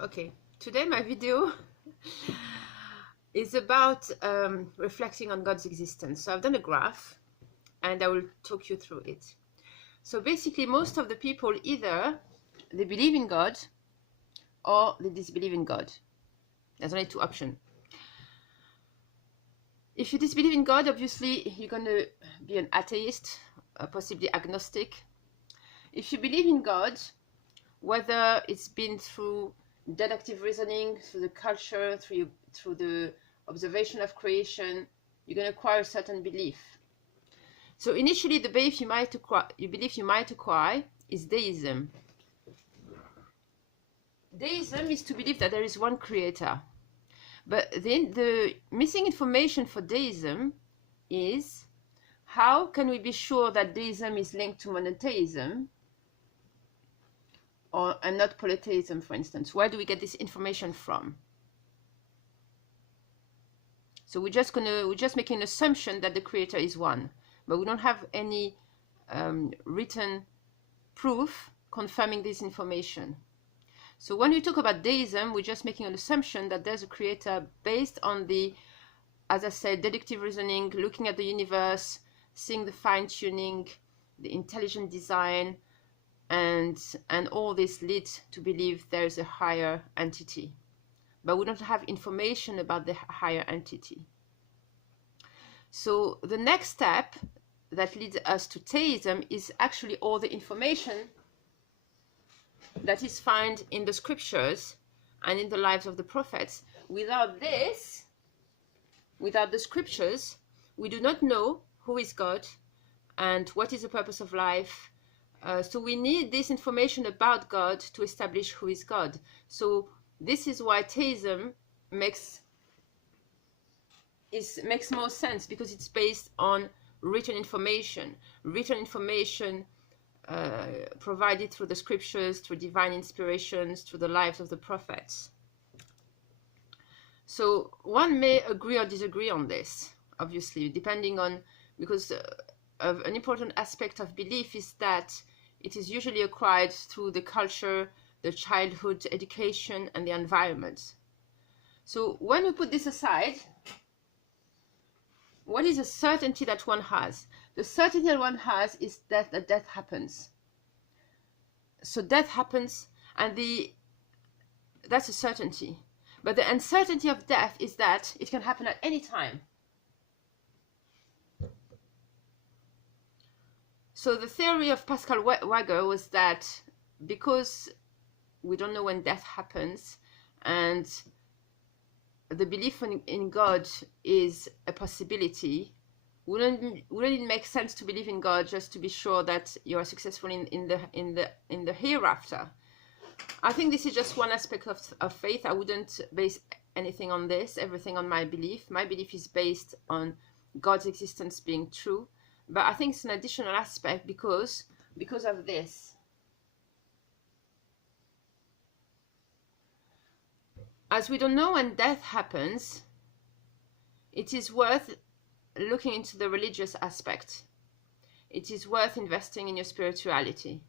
Okay, today my video is about reflecting on God's existence. So I've done a graph and I will talk you through it. So basically most of the people, either they believe in God or they disbelieve in God. There's only two options. If you disbelieve in God, obviously you're going to be an atheist, possibly agnostic. If you believe in God, whether it's been through deductive reasoning, through the culture, through the observation of creation, you're going to acquire a certain belief. So initially the belief you might acquire is deism. Deism is to believe that there is one creator. But then the missing information for deism is how can we be sure that deism is linked to monotheism and not polytheism, for instance? Where do we get this information from? So we're just making an assumption that the creator is one, but we don't have any written proof confirming this information. So when we talk about deism, we're just making an assumption that there's a creator based on the, as I said, deductive reasoning, looking at the universe, seeing the fine-tuning, the intelligent design, and all this leads to believe there is a higher entity. But we don't have information about the higher entity. So the next step that leads us to theism is actually all the information that is found in the scriptures and in the lives of the prophets. Without this, without the scriptures, we do not know who is God and what is the purpose of life. So we need this information about God to establish who is God. So this is why theism makes more sense, because it's based on written information provided through the scriptures, through divine inspirations, through the lives of the prophets. So one may agree or disagree on this, obviously, depending on, because an important aspect of belief is that it is usually acquired through the culture, the childhood education, and the environment. So when we put this aside, what is a certainty that one has? The certainty that one has is that death happens. So death happens, and that's a certainty. But the uncertainty of death is that it can happen at any time. So the theory of Pascal Weger was that because we don't know when death happens, and the belief in God is a possibility, wouldn't it make sense to believe in God just to be sure that you are successful in the hereafter? I think this is just one aspect of faith. I wouldn't base anything on this, everything on my belief. My belief is based on God's existence being true, but I think it's an additional aspect because of this. As we don't know when death happens, it is worth looking into the religious aspect. It is worth investing in your spirituality,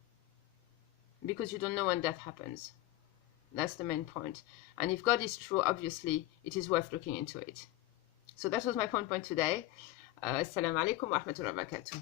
because you don't know when death happens. That's the main point. And if God is true, obviously, it is worth looking into it. So that was my point today. Assalamu alaikum wa rahmatullahi wa barakatuh.